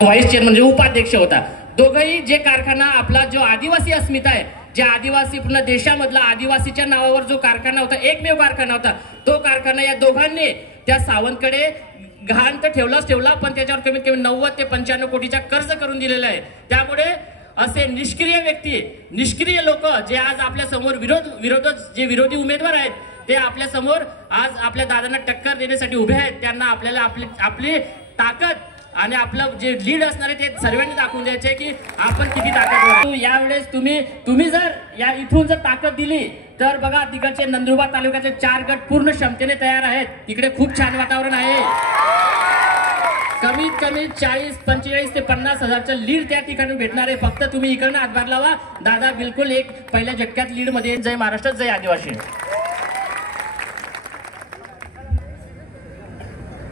Vice chairman म्हणजे उपाध्यक्ष होता। दोघंही जे कारखाना आपला जो आदिवासी अस्मिता आहे, जे आदिवासी पूर्ण देशामधला आदिवासीच्या नावावर जो कारखाना होता, एकमेव कारखाना होता, तो कारखाना या दोघांनी त्या सावंतकडे घाण तर ठेवला, पण त्याच्यावर कमीत कमी 90 ते 95 कोटीचा कर्ज करून दिलेला आहे। त्यामुळे असे निष्क्रिय व्यक्ती, निष्क्रिय लोक जे आज आपल्या समोर जे विरोधी उमेदवार आहेत, ते आपल्या समोर आज आपल्या दादांना टक्कर देण्यासाठी उभे आहेत। त्यांना आपल्याला आपली ताकद आणि आपलं जे लीड असणार आहे ते सर्वांनी दाखवून द्यायचे की आपण किती ताकदवर। यावेळेस तुम्ही जर या इथून जर ताकद दिली तर बघा, तिकडचे नंदुरबार तालुक्याचे 4 गट पूर्ण क्षमतेने तयार आहेत। तिकडे खूप छान वातावरण आहे। कमीत कमी 45 ते 50 हजारचं लीड त्या ठिकाणी भेटणार आहे। फक्त तुम्ही इकडनं हातभार लावा, दादा बिलकुल एक पहिल्या झटक्यात लीड मध्ये। जय महाराष्ट्र, जय आदिवासी।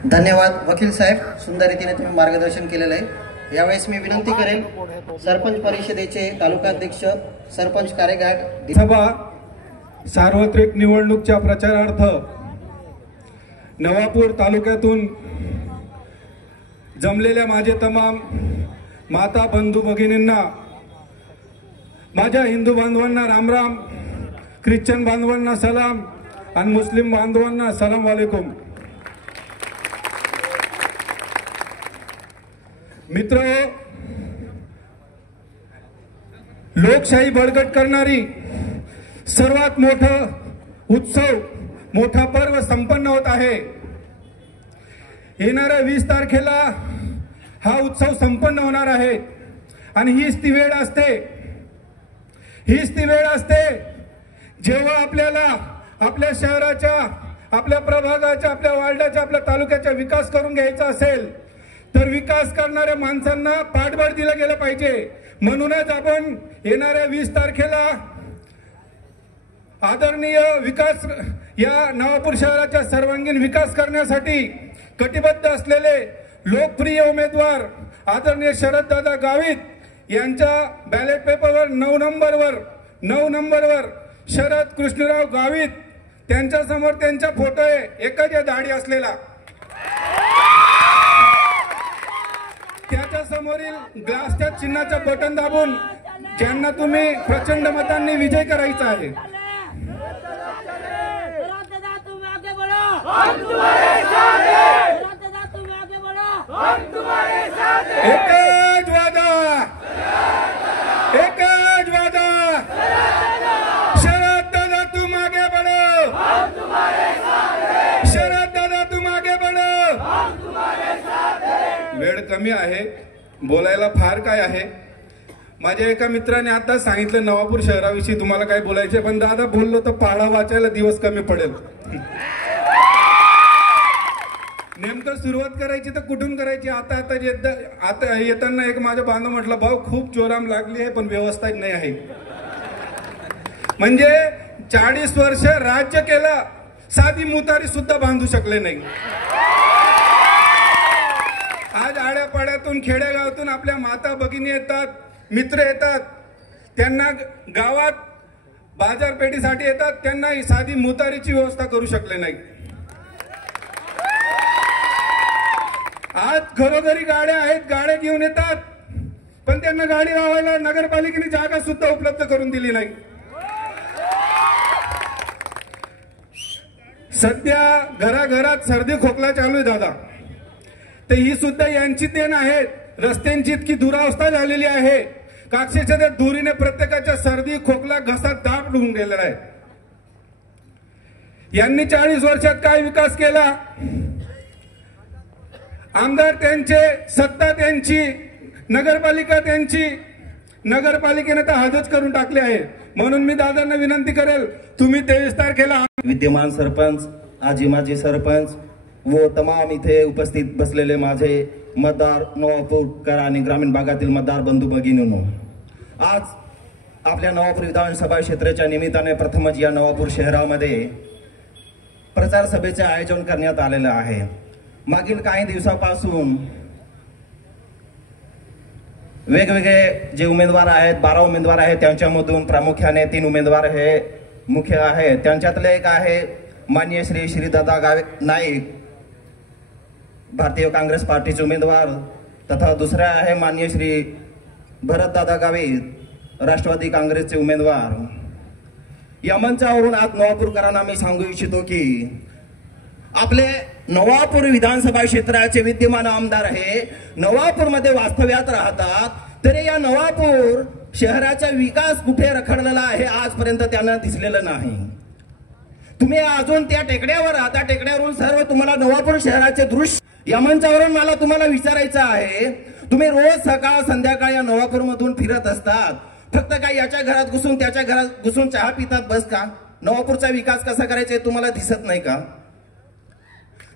धन्यवाद वकील साहेब, सुंदर रीतीने तुम्ही मार्गदर्शन केलेलं आहे। यावेळेस मी विनंती करेन सरपंच परिषदेचे तालुकाध्यक्ष सरपंच कार्यगार सभा सार्वत्रिक निवडणूकच्या प्रचारार्थ नवापूर तालुक्यातून जमलेल्या माझे तमाम माता बंधू भगिनींना, माझ्या हिंदू बांधवांना रामराम, ख्रिश्चन बांधवांना सलाम आणि मुस्लिम बांधवांना सलाम वालेकुम। मित्र, लोकशाही बळकट करणारी सर्वात मोठा उत्सव, मोठा पर्व संपन्न होत आहे। येणाऱ्या 20 तारखेला हा उत्सव संपन्न होणार आहे आणि हीच ती वेळ असते जेव्हा आपल्याला आपल्या शहराच्या, आपल्या प्रभागाच्या, आपल्या वार्डाच्या, आपल्या तालुक्याचा विकास करून घ्यायचा असेल तर विकास करणाऱ्या माणसांना पाठबळ दिलं गेलं पाहिजे। म्हणूनच आपण येणाऱ्या 20 तारखेला आदरणीय विकास, या नवापूर शहराचा सर्वांगीण विकास करण्यासाठी कटिबद्ध असलेले लोकप्रिय उमेदवार आदरणीय शरददादा गावित यांच्या बॅलेट पेपरवर 9 नंबरवर शरद कृष्णराव गावित, त्यांच्या समोर त्यांचा फोटो आहे, एकच दाढी असलेला। त्याच्या समोरील ग्लासच्या चिन्हाचं बटन दाबून ज्यांना तुम्ही प्रचंड मतांनी विजय करायचा आहे। एकच वादा, शरद दादा तुम आगे बढ़ो, शरद दादा तुम आगे बढ़ो। वेळ कमी आहे, बोलायला फार काय आहे। माझ्या एका मित्राने आता सांगितलं नवापूर शहराविषयी तुम्हाला काय बोलायचे, पण दादा बोललो तर पाढा वाचायला दिवस कमी पडेल। नेमकं सुरुवात करायची तर कुठून करायची? आता येताना एक माझा बांधव म्हटलं, भाऊ खूप जोराम लागली आहे पण व्यवस्था नाही आहे। म्हणजे 40 वर्ष राज्य केलं, साधी मुतारी सुद्धा बांधू शकले नाही। आज आड्यापाड्यातून, खेडेगावातून आपल्या माता भगिनी येतात, मित्र येतात, त्यांना गावात बाजारपेठीसाठी येतात, त्यांना साधी मुतारीची व्यवस्था करू शकले नाही। आज घरोघरी गाड्या आहेत, गाड्या घेऊन येतात, पण त्यांना गाडी लावायला नगरपालिकेने जागा सुद्धा उपलब्ध करून दिली नाही। सध्या घराघरात सर्दी खोकला चालू आहे दादा, तर ही सुद्धा यांची देण आहे। रस्त्यांची इतकी दुरावस्था झालेली आहे, काक्षेच्या त्या दुरीने प्रत्येकाच्या सर्दी खोकला घसा दाब होऊन गेलेला आहे। यांनी 40 वर्षात काय विकास केला? आमदार त्यांचे, सत्ता त्यांची, नगरपालिका त्यांची, नगरपालिकेने तर हदच करून टाकले आहे। म्हणून मी दादांना विनंती करेल, तुम्ही 23 तारखेला विद्यमान सरपंच, आजी माजी सरपंच व तमाम इथे उपस्थित बसलेले माझे मतदार, नवापूरकर आणि ग्रामीण भागातील मतदार बंधू भगिनींनो, आज आपल्या नवापूर विधानसभा क्षेत्राच्या निमित्ताने प्रथमच या नवापूर शहरामध्ये प्रचार सभेचे आयोजन करण्यात आलेले आहे। मागील काही दिवसापासून वेगवेगळे जे उमेदवार आहेत, 12 उमेदवार आहेत, त्यांच्यामधून प्रामुख्याने 3 उमेदवार हे मुख्य आहेत। त्यांच्यातले एक आहे माननीय श्री दादा गावित नाईक, भारतीय काँग्रेस पार्टीचे उमेदवार, तथा दुसऱ्या आहे माननीय श्री भरतदादा गावित, राष्ट्रवादी काँग्रेसचे उमेदवार. या मंचावरून आज नवापूरकरांना मी सांगू इच्छितो की आपले नवापूर विधानसभा क्षेत्राचे विद्यमान आमदार आहे, नवापूरमध्ये वास्तव्यात राहतात, तरी या नवापूर शहराचा विकास कुठे रखडलेला आहे आजपर्यंत त्यांना दिसलेलं नाही. तुम्ही अजून त्या टेकड्यावर राहता, टेकड्यावरून सर्व तुम्हाला नवापूर शहराचे दृश्य. या मंचावरून मला तुम्हाला विचारायचं आहे, तुम्ही रोज सकाळ संध्याकाळ या नवापूर मधून फिरत असतात, फक्त काय याच्या घरात घुसून त्याच्या घरात घुसून चहा पितात बस का? नवापूरचा विकास कसा करायचा तुम्हाला दिसत नाही का?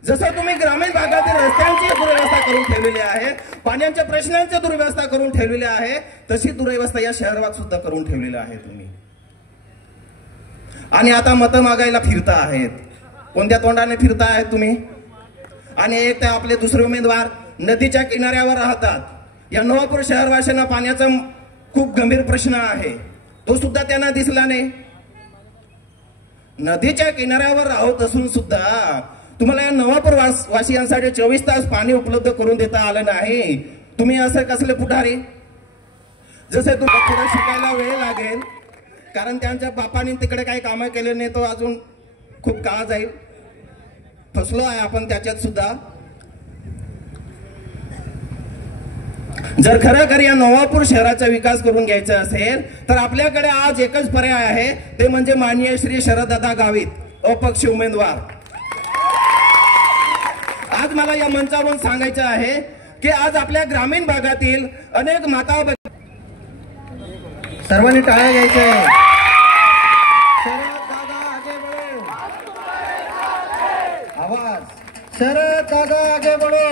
जसं तुम्ही ग्रामीण भागातील रस्त्यांची दुर्व्यवस्था करून ठेवलेली आहे, पाण्याच्या प्रश्नांची दुर्व्यवस्था करून ठेवलेली आहे, तशी दुर्व्यवस्था या शहरात सुद्धा करून ठेवलेली आहे तुम्ही. आणि आता मतं मागायला फिरता आहेत. कोणत्या तोंडाने फिरता आहेत तुम्ही? आणि एक तर आपले दुसरे उमेदवार नदीच्या किनाऱ्यावर राहतात. या नवापूर शहरवासियांना पाण्याचा खूप गंभीर प्रश्न आहे, तो सुद्धा त्यांना दिसला नाही. नदीच्या किनाऱ्यावर राहत असून सुद्धा तुम्हाला या नवापूर वासियांसाठी 24 तास पाणी उपलब्ध करून देता आलं नाही. तुम्ही असं कसले पुढारी? जसे तुम्हाला पुढे शिकायला वेळ लागेल, कारण त्यांच्या बापाने तिकडे काही कामं केले नाही, तो अजून खूप काळ जाईल. फसलो आहे आपण त्याच्यात सुद्धा. जर खरोखर या नवापूर शहराचा विकास करून घ्यायचा असेल तर आपल्याकडे आज एकच पर्याय आहे, ते म्हणजे माननीय श्री शरददादा गावित, अपक्ष उमेदवार. आज मला या मंचावरून सांगायचं आहे की आज आपल्या ग्रामीण भागातील अनेक माता सर्वांनी टाळ्या घ्यायच्या आहे. शरददादा आगे बढ़ो, आवाज. शरददादा आगे बढ़ो.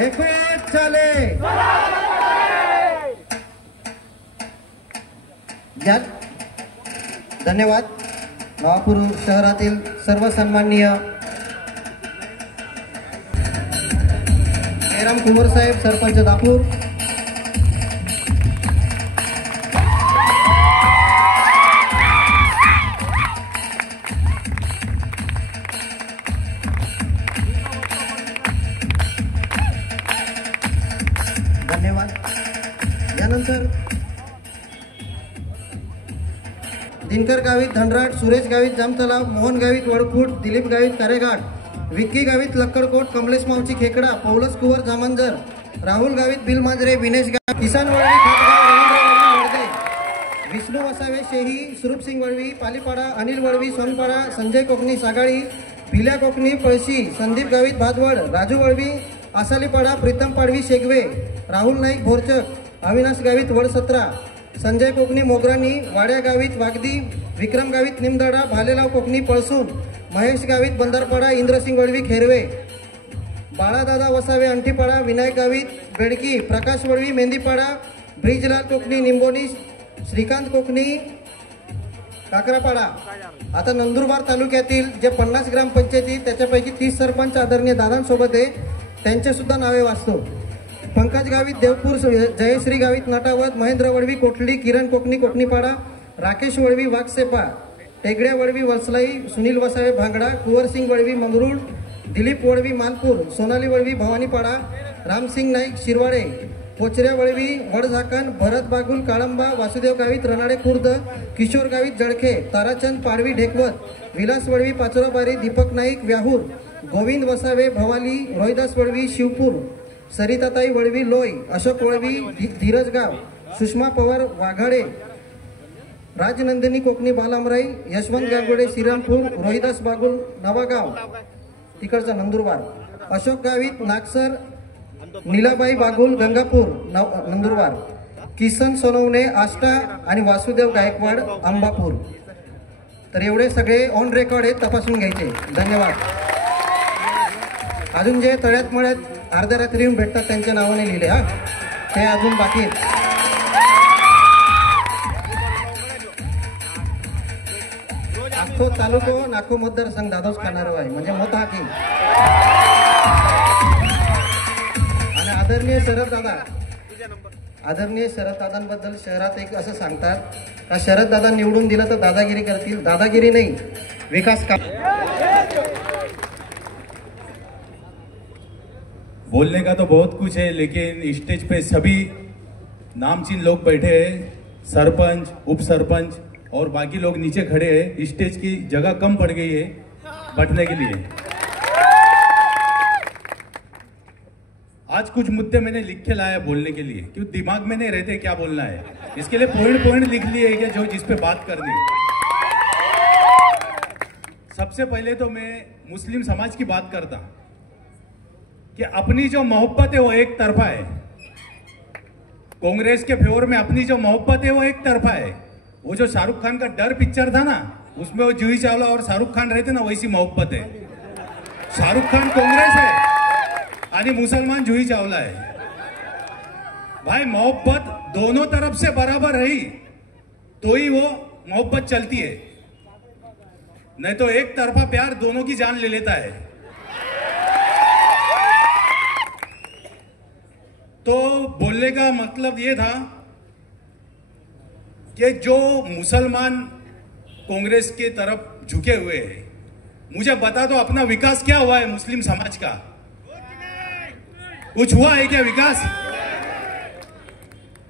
एकच चाले. धन्यवाद. नवापूर शहरातील सर्व सन्माननीय जयराम कुंवर साहेब, सरपंच दापूर. धन्यवाद. यानंतर दिनकर गावित धनराट, सुरेश गावित जामतलाव, मोहन गावित वडफूट, दिलीप गावित कारेघाट, विक्की गावित लक्कडकोट, कमलेश मावची खेकडा, पौलस कुवर जामंजर, राहुल गावित बिलमांजरे, विनेश गावित किसान वळवी खातगाव, रवींद्र वळवी वडदे, विष्णू वसावे शेही, सुरूपसिंग वळवी पालीपाडा, अनिल वळवी सोनपाडा, संजय कोकणी सागाळी, भिल्या कोकणी पळशी, संदीप गावित भादवड, राजू वळवी आसालीपाडा, प्रीतम पाडवी शेगवे, राहुल नाईक भोरचक, अविनाश गावित वडसत्रा, संजय कोकणी मोगरानी, वाड्या गावित वागदी, विक्रम गावित निमदाडा, भालेराव कोकणी पळसून, महेश गावित बंदारपाडा, इंद्रसिंग वळवी खेरवे, बाळादादा वसावे अंटीपाडा, विनायक गावित बेडकी, प्रकाश वळवी मेंदीपाडा, ब्रिजलाल कोकणी निंबोनी, श्रीकांत कोकणी काकरापाडा. आता नंदुरबार तालुक्यातील जे 50 ग्रामपंचायती त्याच्यापैकी 30 सरपंच आदरणीय दादांसोबत आहे, त्यांचे सुद्धा नावे वाचतो. पंकज गावित देवपूर, जयश्री गावित नटावत, महेंद्र वळवी कोटली, किरण कोकणी कोकणीपाडा, राकेश वळवी वाघसेपा, टेगड्या वळवी वसलाई, सुनील वसावे भांगडा, कुंवरसिंग वळवी मंगरूळ, दिलीप वळवी मालपूर, सोनाली वळवी भवानीपाडा, रामसिंग नाईक शिरवाडे, पोचऱ्या वळवी वडझाकण, भरत बागुल काळंबा, वासुदेव गावित रनाडे खुर्द, किशोर गावित जळखे, ताराचंद पाडवी ढेकवत, विलास वळवी पाचोराबारी, दीपक नाईक व्याहूर, गोविंद वसावे भवाली, रोहिदास वळवी शिवपूर, सरिताताई वळवी लोई, अशोक वळवी धीरजगाव, सुषमा पवार वाघाडे, राजनंदिनी कोकणी बालामराई, यशवंत गांगोडे श्रीरामपूर, रोहिदास बागुल नवागाव तिकडचा नंदुरबार, अशोक गावित नागसर, नीलाबाई बागुल गंगापूर नंदुरबार, किसन सोनवणे आष्टा आणि वासुदेव गायकवाड अंबापूर. तर एवढे सगळे ऑन रेकॉर्ड आहेत, तपासून घ्यायचे. धन्यवाद. अजून जे तळ्यात मळ्यात अर्ध्या रात्री येऊन भेटतात त्यांच्या नावाने लिहिले, हा ते अजून बाकी आहेत. आखो तालुको नाखो मतदारसंघ दादोस खाणारो आहे, म्हणजे मत हा की. आणि आदरणीय शरददादांबद्दल शहरात एक असं सांगतात का शरददादा निवडून दिलं तर दादागिरी करतील. दादागिरी नाही, विकास काम. बोलने का तो बहुत कुछ है, लेकिन स्टेज पे सभी नामचीन लोग बैठे हैं, सरपंच, उप सरपंच और बाकी लोग नीचे खड़े हैं। स्टेज की जगह कम पड़ गई है बैठने के लिए। आज कुछ मुद्दे मैंने लिख के लाया बोलने के लिए, क्यों दिमाग में नहीं रहते क्या बोलना है, इसके लिए पॉइंट लिख लिए क्या जो जिस पे बात करनी है। सबसे पहले तो मैं मुस्लिम समाज की बात करता कि अपनी जो मोहब्बत है वो एक तरफा है। कांग्रेस के फेवर में अपनी जो मोहब्बत है वो एक तरफा है। वो जो शाहरुख खान का डर पिक्चर था ना, उसमें वो जूही चावला और शाहरुख खान रहते ना, वैसी मोहब्बत है। शाहरुख खान कांग्रेस है आणि मुसलमान जूही चावला है। भाई मोहब्बत दोनों तरफ से बराबर रही तो ही वो मोहब्बत चलती है, नहीं तो एक तरफा प्यार दोनों की जान ले लेता है। तो बोलने का मतलब ये था कि जो मुसलमान कांग्रेस के तरफ झुके हुए हैं, मुझे बता दो अपना विकास क्या हुआ है मुस्लिम समाज का? कुछ हुआ है क्या विकास?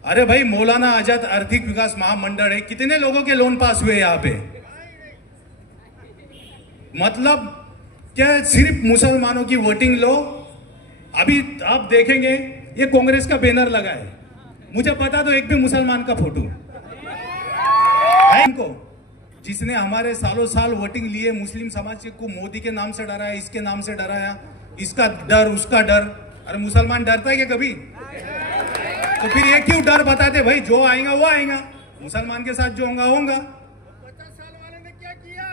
अरे भाई मौलाना आजाद आर्थिक विकास महामंडल है, कितने लोगों के लोन पास हुए यहां पे? मतलब क्या सिर्फ मुसलमानों की वोटिंग लो? अभी आप देखेंगे ये कांग्रेस का बैनर लगा है, मुझे बता दो एक भी मुसलमान का फोटो है इनको? जिसने हमारे सालों साल वोटिंग लिए, मुस्लिम समाज को मोदी के नाम से डराया, इसके नाम से डराया, इसका डर उसका डर। अरे मुसलमान डरता है क्या कभी? तो फिर ये क्यों डर बताते? भाई जो आएगा वो आएगा, मुसलमान के साथ जो होगा होगा। 50 साल वाले ने क्या किया?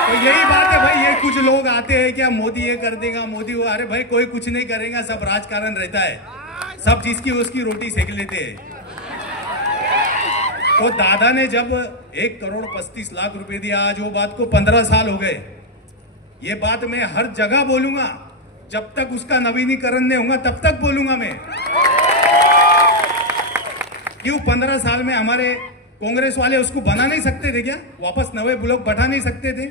तो यही बात है भाई, ये कुछ लोग आते हैं क्या मोदी ये कर देगा, मोदी वो। अरे भाई कोई कुछ नहीं करेगा, सब राजकारण रहता है, सब जिसकी उसकी रोटी सेक लेते हैं। तो दादा ने जब 1,35,00,000 दिया, आज वो बात को 15 साल हो गए। ये बात मैं हर जगह बोलूंगा, जब तक उसका नवीनीकरण नहीं होगा तब तक बोलूंगा मैं। क्यों 15 साल में हमारे कांग्रेस वाले उसको बना नहीं सकते थे क्या? वापस नवे ब्लॉक बैठा नहीं सकते थे?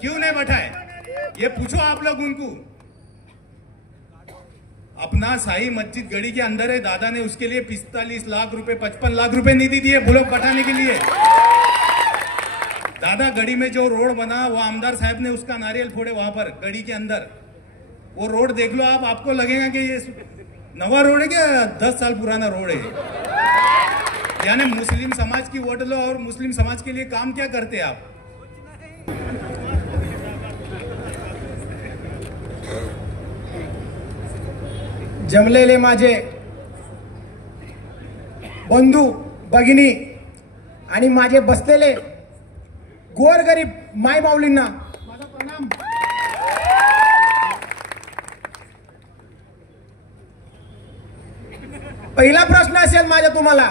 क्यों नहीं बैठाए? ये पूछो आप लोग उनको। अपना शाही मस्जिद गढ़ी के अंदर है, दादा ने उसके लिए 45 लाख रुपए 55 लाख रुपए निधि दिए ब्लॉक बैठाने के लिए। दादा गढ़ी में जो रोड बना वो आमदार साहब ने उसका नारियल फोड़े वहां पर गढ़ी के अंदर। वो रोड देख लो आप, आपको लगेगा कि ये नवा रोड है क्या 10 साल पुराना रोड है। यानी मुस्लिम समाज की वोट लो और मुस्लिम समाज के लिए काम क्या करते आप? जमलेले माझे बंधू भगिनी आणि माझे बसलेले गोरगरीब माय माऊलींना माझा प्रणाम। पहिला प्रश्न असेल माझा तुम्हाला,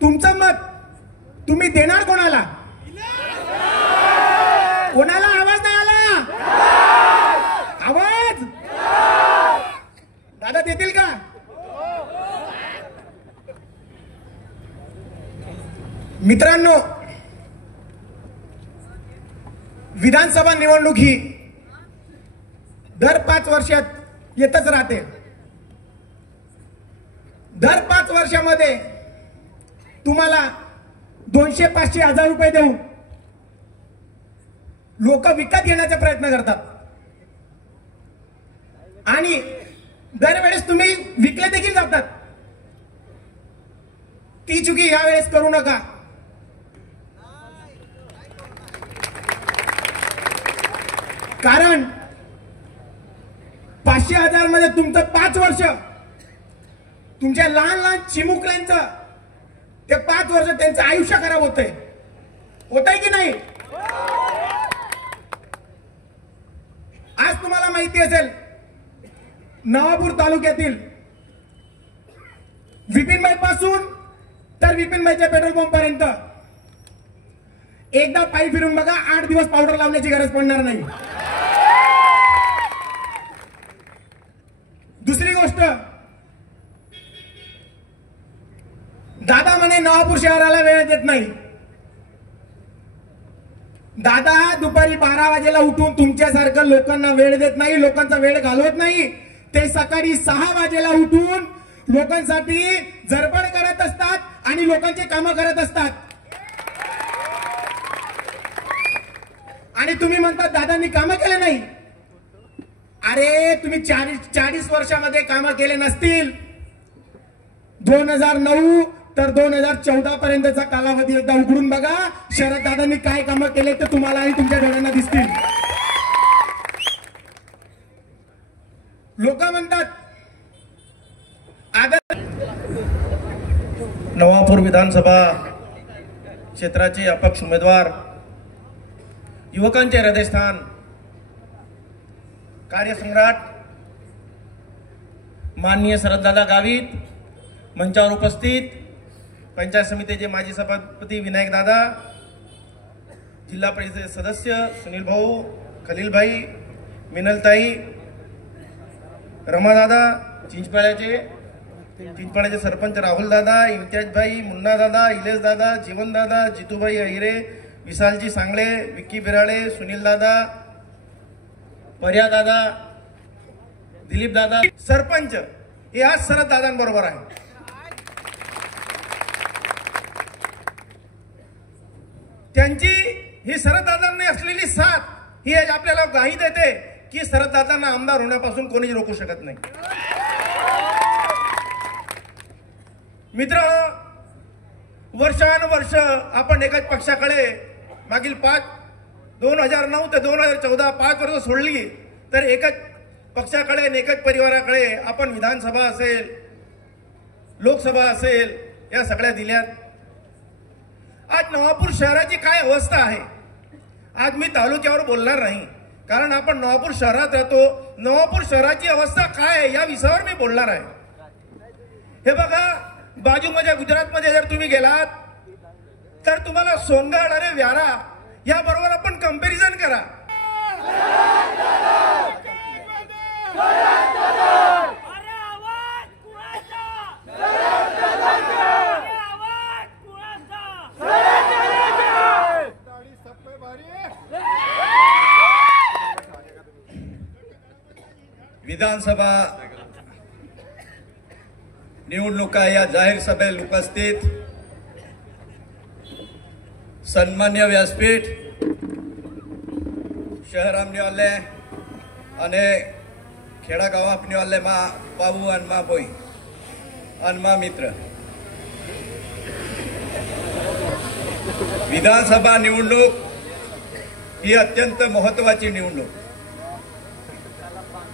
तुमचं मत तुम्ही देणार कोणाला? कोणाला? आवाज नाही आला, आवाज दादा देतील का? मित्रांनो, विधानसभा निवडणूक ही दर 5 वर्षात येतच राहते। दर 5 वर्षामध्ये तुम्हाला 200-500 रुपये देऊन लोक विकत घेण्याचा प्रयत्न करतात आणि दरवेळेस तुम्ही विकले देखील जातात। ती चुकी यावेळेस करू नका। कारण 500,000 मध्ये तुमचं 5 वर्ष, तुमच्या लहान लहान चिमुकल्यांचं ते 5 वर्ष त्यांचं आयुष्य खराब होतंय की नाही? आज तुम्हाला माहिती असेल, नवापूर तालुक्यातील विपिनभाई पासून तर विपिनभाईच्या पेट्रोल पंप पर्यंत एकदा पायी फिरून बघा, 8 दिवस पावडर लावण्याची गरज पडणार नाही। दुसरी गोष्ट, दादा म्हणे नवापूर शहराला वेळ देत नाही। दादा दुपारी 12 वाजेला उठून तुमच्यासारखं लोकांना वेळ देत नाही, लोकांचा वेळ घालवत नाही. ते सकाळी 6 वाजेला उठून लोकांसाठी झरपड करत असतात आणि लोकांचे कामं करत असतात. आणि तुम्ही म्हणतात दादांनी कामं केले नाही. अरे तुम्ही 40 वर्षामध्ये कामं केले नसतील. 2009 तर 2014 पर्यंतचा कालावधी एकदा उघडून बघा. शरद दादांनी काय कामं केले ते तुम्हाला आणि तुमच्या डोळ्यांना दिसतील. लोक म्हणतात नवापूर विधानसभा क्षेत्राचे अपक्ष उमेदवार, युवकांचे हृदयस्थान, कार्यसम्राट माननीय शरददादा गावित, मंचावर उपस्थित पंचायत समितीचे माजी सभापती विनायक दादा, जिल्हा परिषद सदस्य सुनील भाऊ, खलील भाई, मिनलताई, रमादादा, चिंचपाड्याचे सरपंच राहुल दादा, इम्तियाज भाई, मुन्ना दादा, इलेश दादा, जीवन दादा, जितूभाई अहिरे, विशालजी सांगळे, विक्की बिराळे, सुनील दादा, पर्या दादा, दिलीप दादा, सरपंच हे आज शरद दादांबरोबर आहे. त्यांची ही शरद दादांनी असलेली साथ ही आज आपल्याला ग्वाही देते की शरद दादांना आमदार होण्यापासून कोणीच रोखू शकत नाही. मित्र, वर्षानुवर्ष आपण एकाच पक्षाकडे मागील 2009 ते 2014 5 वर्ष सोडली तर एकच पक्षाकडे आणि एकच परिवाराकडे आपण विधानसभा असेल, लोकसभा असेल, या सगळ्या दिल्यात. आज नवापूर शहराची काय अवस्था आहे, आज मी तालुक्यावर बोलणार नाही, कारण आपण नवापूर शहरात राहतो. नवापूर शहराची अवस्था काय आहे या विषयावर मी बोलणार आहे. हे बघा, बाजूमध्ये गुजरातमध्ये जर तुम्ही गेलात तर तुम्हाला सोनगढ आणि व्यारा या बरोबर आपण कंपॅरिझन करा. विधानसभा निवडणुका या जाहीर सभेत उपस्थित सन्मान्य व्यासपीठ, शहर आमनेवाले आणि खेडागाव आपनेवाले मा पाहू आणि मा बोई आणि मा मित्र, विधानसभा निवडणूक ही अत्यंत महत्वाची निवडणूक.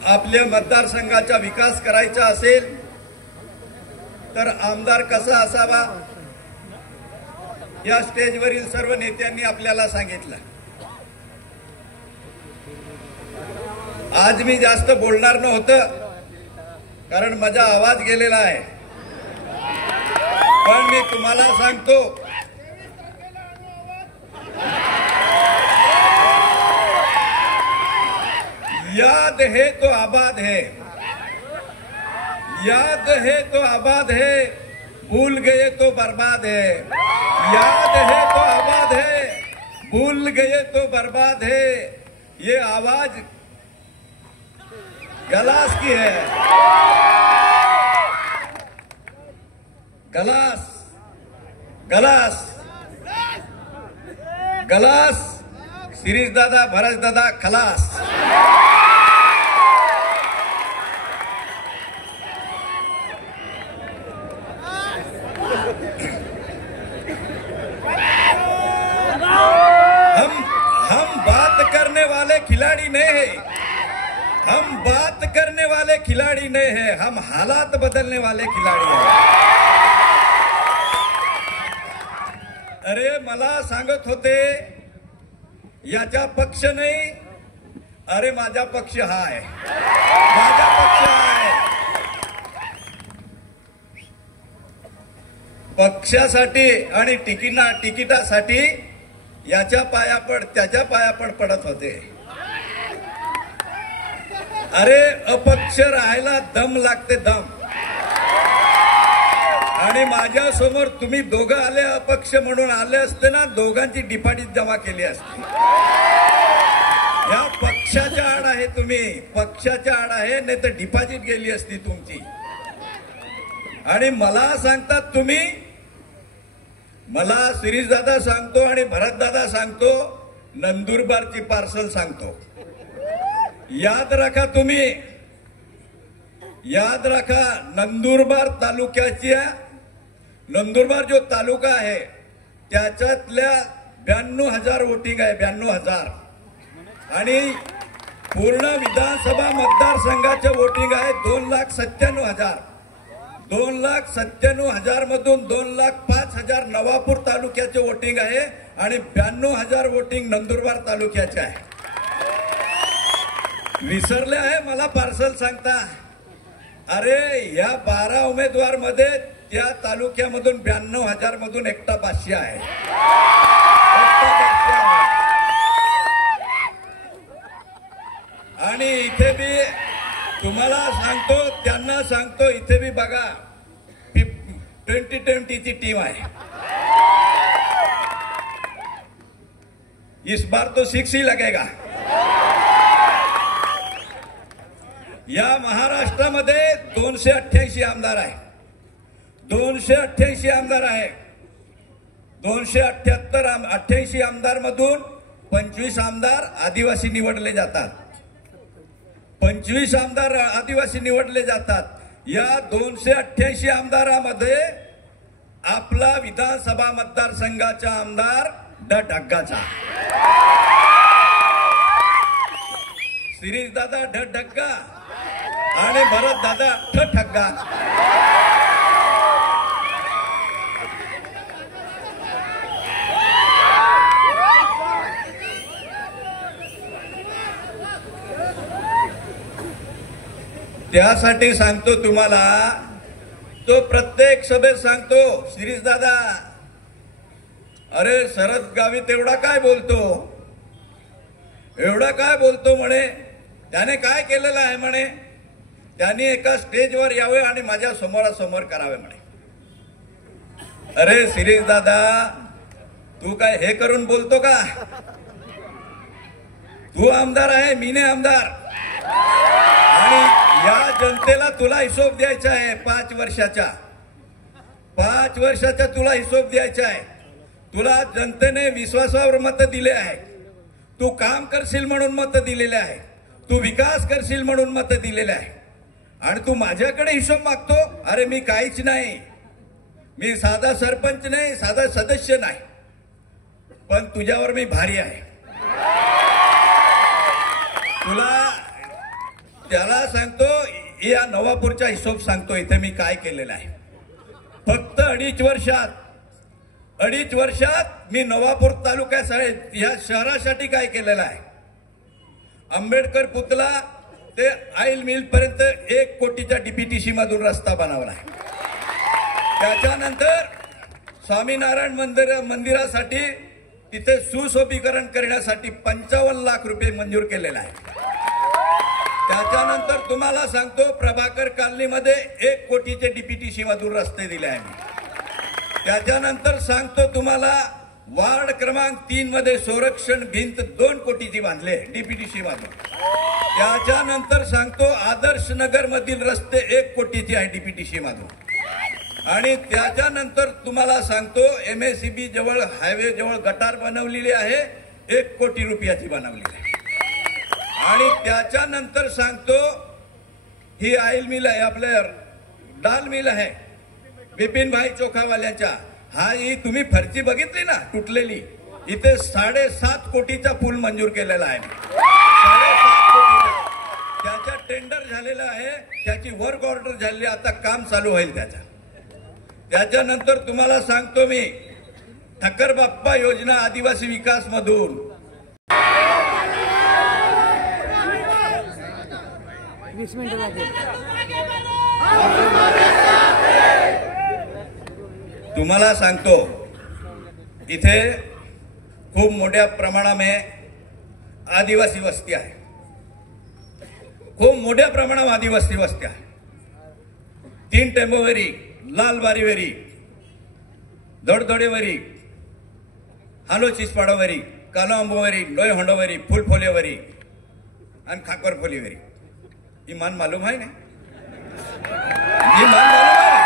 आपल्या मतदारसंघाचा विकास करायचा असेल तर आमदार कसा असावा या स्टेजवरील सर्व नेत्यांनी आपल्याला सांगितलं. आज मी जास्त बोलणार नव्हतं कारण माझा आवाज गेलेला आहे, पण मी तुम्हाला सांगतो, याद है तो आबाद है, याद है तो आबाद है, भूल गए तो बर्बाद है. याद है तो आबाद है, भूल गए तो बर्बाद है. ये आवाज गलास की है. गलास गलास गलास, शिरीष दादा, भरत दादा, खलास. हम बात करने वाले खिलाड़ी नहीं है, हम बात करने वाले खिलाड़ी नहीं है, हम हालात बदलने वाले खिलाड़ी हैं. अरे मला सांगत होते याचा पक्ष नाही, अरे माझा पक्ष हा आहे, माझा पक्ष हा आहे. पक्षासाठी आणि तिकिटासाठी याच्या पायापड त्याच्या पायापड पडत होते. अरे अपक्ष राहायला दम लागते, दम. आणि आणि माझ्या समोर तुम्ही दोघं आले, अपक्ष म्हणून आले असते ना, दोघांची डिपॉझिट जमा केली असते. या पक्षाच्या आड आहे, तुम्ही पक्षाच्या आड आहे, नाही तर डिपॉझिट गेली असती तुमची. आणि मला सांगतात तुम्ही, मला शिरीष दादा सांगतो आणि भरत दादा सांगतो, नंदुरबारची पार्सल सांगतो. याद राखा, तुम्ही याद राखा, नंदुरबार तालुक्याच्या, नंदुरबार जो तालुका आहे त्याच्यातल्या 92,000 वोटिंग आहे, 92,000. आणि पूर्ण विधानसभा मतदारसंघाचे वोटिंग आहे 2,97,000. 2,97,000 मधून 2,05,000 नवापूर तालुक्याचे वोटिंग आहे आणि 92,000 वोटिंग नंदुरबार तालुक्याचे आहे. विसरले आहे मला पार्सल सांगता. अरे या 12 उमेदवार मध्ये त्या तालुक्यामधून 92,000 मधून एकटा पाचशे आहे. आणि इथे बी तुम्हाला सांगतो, त्यांना सांगतो, इथे बी बघा 2020ची टीम आहे. इस बार तो 6 ही लगेगा. या महाराष्ट्रामध्ये 288 आमदार आहे, 288 आमदार आहे. 288 आमदार मधून 25 आमदार आदिवासी निवडले जातात. 25 आमदार आदिवासी निवडले जातात. या 288 आमदारामध्ये आपला विधानसभा मतदारसंघाचा आमदार ढग्गाचा, शिरीष दादा ढग्गा आणि भरत दादा ठग्गा. त्यासाठी सांगतो तुम्हाला, तो प्रत्येक सभेत सांगतो, शिरीष दादा अरे शरद गावित एवढा काय बोलतो, एवढा काय बोलतो म्हणे, त्याने काय केलेलं आहे म्हणे, त्यांनी एका स्टेजवर यावे आणि माझ्या समोरासमोर करावे म्हणे. अरे शिरीष दादा तू काय हे करून बोलतो का? तू आमदार आहे, मी नाही आमदार. आणि या जनतेला तुला हिशोब द्यायचा आहे 5 वर्षाचा. 5 वर्षाचा तुला हिशोब द्यायचा आहे. तुला जनतेने विश्वासावर मत दिले आहे. तू काम करशील म्हणून मत दिलेले आहे. तू विकास करशील म्हणून मत दिलेले आहे. आणि तू माझ्याकडे हिशोब मागतो. अरे मी काहीच नाही, मी साधा सरपंच नाही, साधा सदस्य नाही, पण तुझ्यावर मी भारी आहे. तुला त्याला सांगतो, या नवापूरचा हिशोब सांगतो, इथे मी काय केलेलं आहे. फक्त 2.5 वर्षात मी नवापूर तालुक्यात या शहरासाठी काय केलेलं आहे. आंबेडकर पुतला ते आईल मिल पर्यंत 1 कोटीच्या डीपीटीसी मधून रस्ता बनवला आहे. त्याच्यानंतर स्वामीनारायण मंदिरासाठी तिथे सुशोभीकरण करण्यासाठी 55 लाख रुपये मंजूर केलेला आहे. त्याच्यानंतर तुम्हाला सांगतो, प्रभाकर कॉलनीमध्ये 1 कोटीचे डीपीटीसी मधून रस्ते दिले आहे. त्याच्यानंतर सांगतो तुम्हाला, वार्ड क्रमांक 3 मध्ये संरक्षण भिंत 2 कोटीची बांधले डीपीटीसी मधून. त्याच्यानंतर सांगतो, आदर्श नगर मधील रस्ते 1 कोटीचे आहे डीपीटीसी मधून. आणि त्याच्यानंतर तुम्हाला सांगतो, MSCB जवळ हायवे जवळ गटार बनवलेली आहे, 1 कोटी रुपयाची बनवलेली आहे. आणि त्याच्यानंतर सांगतो, ही आईल मिल आहे, आपल्या डाल मिल आहे बिपिन भाई चोखावाल्यांच्या. हा ही तुम्ही फरची बघितली ना तुटलेली, इथे 7.5 कोटीचा पूल मंजूर केलेला आहे. 7.5 कोटीचा त्याचा टेंडर झालेला आहे, त्याची वर्क ऑर्डर झालेली, आता काम चालू होईल त्याचा. त्याच्यानंतर तुम्हाला सांगतो मी, ठक्कर बाप्पा योजना आदिवासी विकास मधून तुम्हाला सांगतो, इथे खूप मोठ्या प्रमाणामध्ये आदिवासी वस्ती आहे. खूप मोठ्या प्रमाणावर आदिवासी वस्ती आहे. 3 टेंबोवेरी, लाल बारीवेरी, दडदडेवरी हालो चिसपाडावरी कालो आंबोवरी लोय होंडोवरी फूल फोलेवरी आणि खाकर फोलीवरी ईमान मालूम आहे ना ईमान मालूम आहे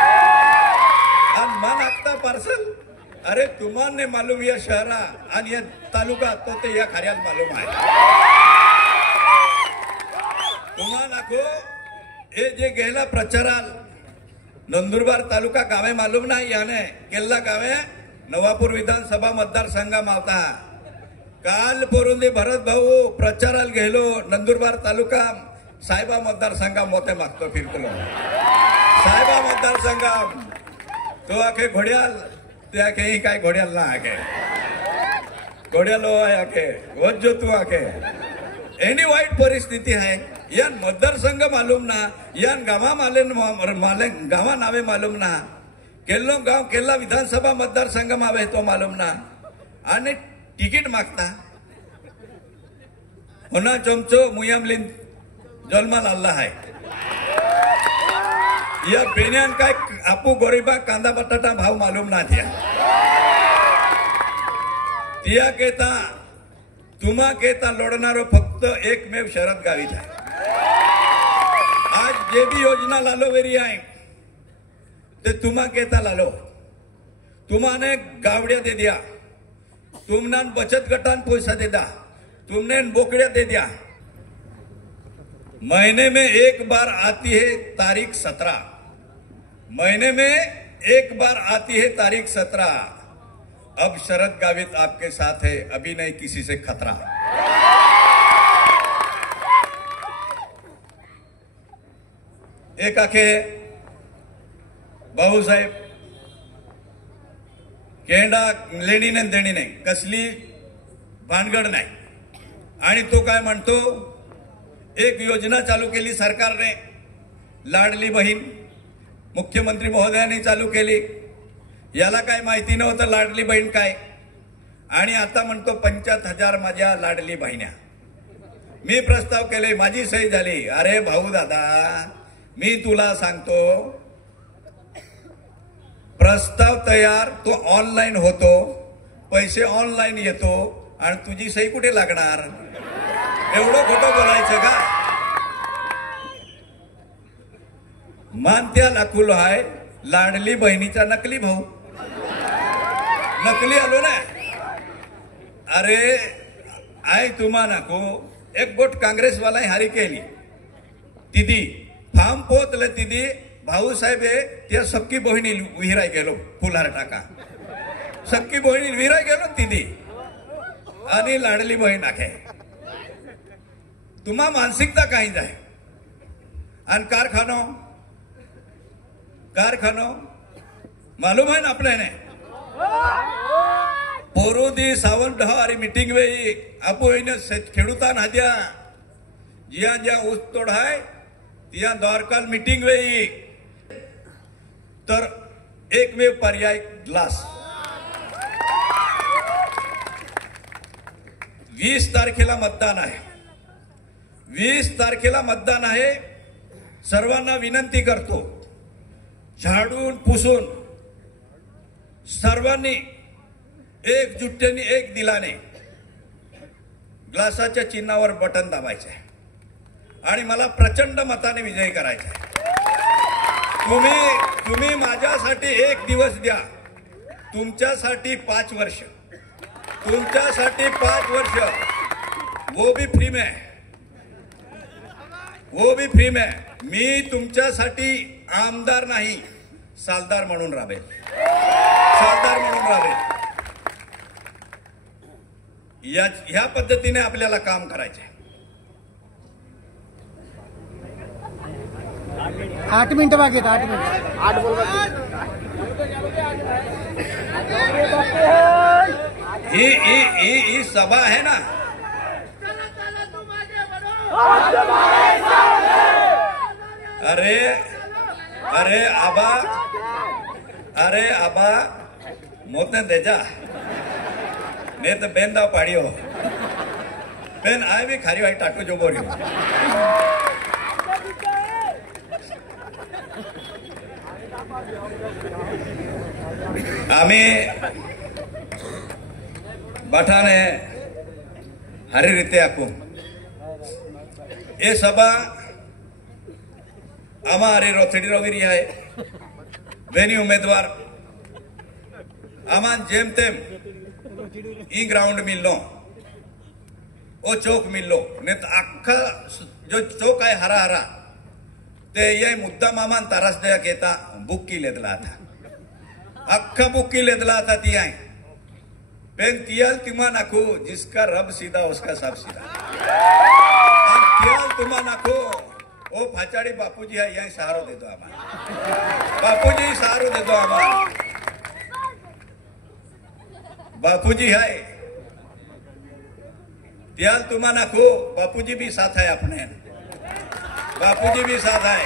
आणि मान आत्ता पार्सल अरे तुम्हाला मालूम या शहरा आणि या तालुका तो ते या खऱ्याला मालूम आहे तुम्हाला नाको हे जे गेला प्रचाराल नंदुरबार तालुका गावे मालूम नाही याने केल्ला गावे नवापूर विधानसभा मतदारसंघ मावता काल पोरुंदी भरत भाऊ प्रचाराला गेलो नंदुरबार तालुका साहेबा मतदारसंघा मोते मागतो फिरकलो साहेबा मतदारसंघा तो आखे घोड्याल ते आखे ही काय घोड्याल ना आखे घोड्याल आखे वच जो तू आखे एनी वाईट परिस्थिती आहे यान मतदारसंघ मालूम ना यान गावा गावा नावे मालूम ना केल्लो गाव केल्ला विधानसभा मतदारसंघ मावे तो मालूम ना आणि तिकीट मागता होना चमचो मुयामलीन जन्माला आल्ला आहे या बेन्यान काय आपू गोरीबा कांदा बटाटा भाव मालूम ना तिया केता तुम्हा केता लोडणारो फक्त एकमेव शरद गावित आहे आज जे भी योजना लालो वेरी आहे ते तुम्हा केता लालो तुम्हाने गावड्या दे दिया तुमने बचत गटान पैसा दे दा तुमने बोकड़िया दे दिया महीने में एक बार आती है तारीख 17 महीने में एक बार आती है तारीख 17 अब शरद गावित आपके साथ है अभी नहीं किसी से खतरा एक आखे भाऊसाहेब केंडा लेणी नाही देणी नाही कसली भानगड नाही आणि तो काय म्हणतो एक योजना चालू केली सरकारने लाडली बहीण मुख्यमंत्री महोदयांनी चालू केली याला काय माहिती नव्हतं लाडली बहीण काय आणि आता म्हणतो 75,000 माझ्या लाडली बहिण्या मी प्रस्ताव केले माझी सही झाली अरे भाऊ दादा मी तुला सांगतो प्रस्ताव तयार तो ऑनलाईन होतो पैसे ऑनलाईन येतो आणि तुझी सही कुठे लागणार एवढं खोटं बोलायचं का मानत्या लाखुलो आहे लाडली बहिणीचा नकली भाऊ नकली आलो ना अरे आय तुम्हा नको एक गोट काँग्रेसवाला हारी केली तिदी फार्म पोतले तिदी भाऊसाहेब त्या सक्की बहिणी विहिराय गेलो फुलार टाका सक्की बहिणी विहिराय गेलो तिदी आणि लाडली बहीण आखे तुम्हा मानसिकता काही जाय आणि कारखानो मालूम आहे ना आपल्याने पोरोदी सावंत ढहारी मीटिंग वेळी आपो खेडूता नाद्या जिया ज्या ऊस तोड आहे तिया द्वारकाल मीटिंग वेळी तर एकमेव पर्याय ग्लास 20 तारखेला मतदान आहे 20 तारखेला मतदान आहे सर्वांना विनंती करतो झाडून पुसून सर्वांनी एकजुट्टीने एक दिलाने ग्लासाच्या चिन्हावर बटन दाबायचे आणि मला प्रचंड मताने विजयी करायचे तुम्ही माझ्यासाठी एक दिवस द्या तुमच्यासाठी 5 वर्ष तुमच्यासाठी 5 वर्ष वो भी फ्री में मी तुमच्यासाठी आमदार नाही सालदार म्हणून राबेल ह्या पद्धतीने आपल्याला काम करायचे 8 मिनिटं बाकी आहेत 8 मिनिट 8 बोल ही सभा है ना अरे आबा मोते दे जा नहीं तो बेन दाव पाड़ियो बेन आए भी खारी भाई टाटू जो बोरियो आम्ही बठाने हरी रीते आखू ये सभा आमारी रोथडी रोगिरी है बेनी उम्मीदवार आमान जेम तेम ई ग्राउंड मिलो ओ चौक मिलो ने तो अख्खा जो चौक है हरा हरा ते ये मुद्दा मामान तारस दया केता बुक की लेदला था अख्खा बुक की लेदला था तिया पेन तियाल तिमा नाखो जिसका रब सीधा उसका सब सीधा तियाल तुमा नाखो ओ फाचाड़ी बापूजी है यही सहारो दे दो हमारा बापूजी सहारो दे दो हमारा बापूजी है त्याल तुमा नाखो बापूजी भी साथ है अपने बापूजी भी साथ है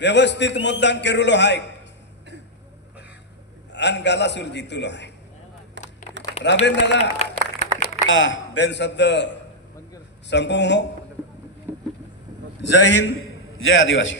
व्यवस्थित मतदान केरुलो है अन गालासूर जीतुलो है राबेन दादा बेन शब्द संपू हो जय हिंद जय आदिवासी।